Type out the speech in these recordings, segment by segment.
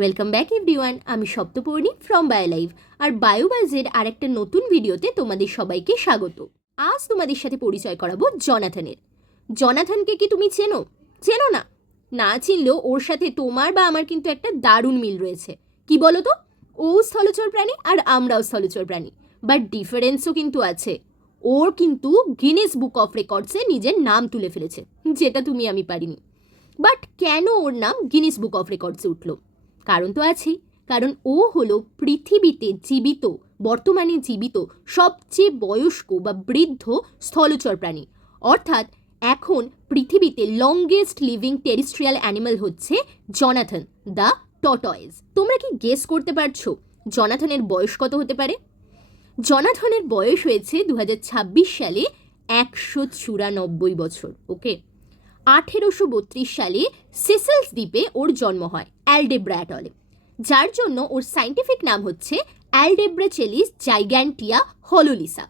Welcome back everyone, আমি Saptaparni from বায়োলাইভ আর বায়োবাজের আরেকটা নতুন ভিডিওতে তোমাদের সবাইকে স্বাগত। আজ তোমাদের সাথে পরিচয় করাবো জনাথনের। জনাথনকে কি তুমি চেনো? চেনো না? না চিনলেও ওর সাথে তোমার বা আমার কিন্তু একটা দারুণ মিল রয়েছে। কি বলো তো? ও স্থলচর প্রাণী আর আমরাও স্থলচর প্রাণী, বাট ডিফারেন্সও কিন্তু আছে। ওর কিন্তু গিনেস বুক অফ রেকর্ডসে নিজের নাম তুলে ফেলেছে, যেটা তুমি আমি পারিনি। বাট কেন ওর নাম গিনেস বুক অফ রেকর্ডসে উঠলো? কারণ তো আছেই, কারণ ও হলো পৃথিবীতে জীবিত, বর্তমানে জীবিত সবচেয়ে বয়স্ক বা বৃদ্ধ স্থলচর প্রাণী। অর্থাৎ এখন পৃথিবীতে লংগেস্ট লিভিং টেরিস্ট্রিয়াল অ্যানিমাল হচ্ছে জনাথন দ্য টর্টয়েজ। তোমরা কি গেস করতে পারছো জনাথনের বয়স কত হতে পারে? জনাথনের বয়স হয়েছে 2026 সালে 194 বছর। ওকে, 1832 সালে সেসেলস দ্বীপে ওর জন্ম হয় অ্যালডেব্রা অ্যাটলে, যার জন্য ওর সাইন্টিফিক নাম হচ্ছে অ্যালডেব্রাচেলিস জাইগ্যান্টিয়া হলোলিসা।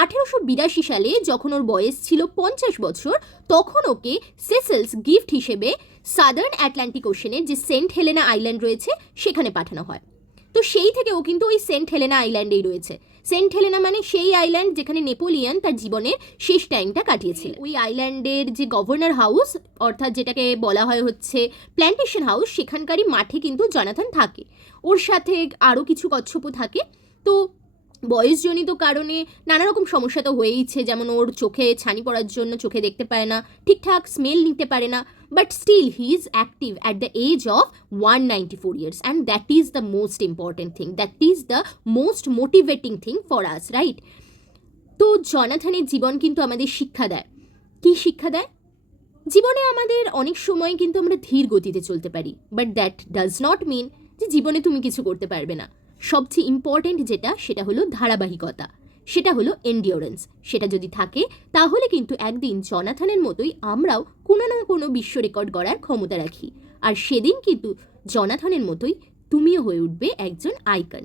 1882 সালে যখন ওর বয়স ছিল 50 বছর, তখন ওকে সেসেলস গিফট হিসেবে সাদার্ন আটলান্টিক ওশেনের যে সেন্ট হেলেনা আইল্যান্ড রয়েছে সেখানে পাঠানো হয়। তো সেই থেকে ও কিন্তু ওই সেন্ট হেলেনা আইল্যান্ডেই রয়েছে। সেন্ট হেলেনা মানে সেই আইল্যান্ড যেখানে নেপোলিয়ন তার জীবনের শেষ টাইমটা কাটিয়েছিল। ওই আইল্যান্ডের যে গভর্নর হাউস, অর্থাৎ যেটাকে বলা হয় হচ্ছে প্ল্যান্টেশন হাউস, সেখানকারই মাঠে কিন্তু জনাথন থাকে। ওর সাথে আরও কিছু কচ্ছপও থাকে। তো বয়সজনিত কারণে নানা রকম সমস্যা তো হয়েইছে, যেমন ওর চোখে ছানি পড়ার জন্য চোখে দেখতে পায় না, ঠিকঠাক স্মেল নিতে পারে না, but still he is active at the age of 194 years, and that is the most important thing, that is the most motivating thing for us, right? তো জনাথনের জীবন কিন্তু আমাদের শিক্ষা দেয়। কি শিক্ষা দেয়? জীবনে আমাদের অনেক সময় কিন্তু আমরা ধীর গতিতে চলতে পারি, but that does not mean যে জীবনে তুমি কিছু করতে পারবে না। সবচেয়ে ইম্পর্টেন্ট যেটা, সেটা হলো ধারাবাহিকতা, সেটা হলো এন্ডিওরেন্স। সেটা যদি থাকে তাহলে কিন্তু একদিন জনাথনের মতোই আমরাও কোনো না কোনো বিশ্ব রেকর্ড গড়ার ক্ষমতা রাখি, আর সেদিন কিন্তু জনাথনের মতোই তুমিও হয়ে উঠবে একজন আইকন।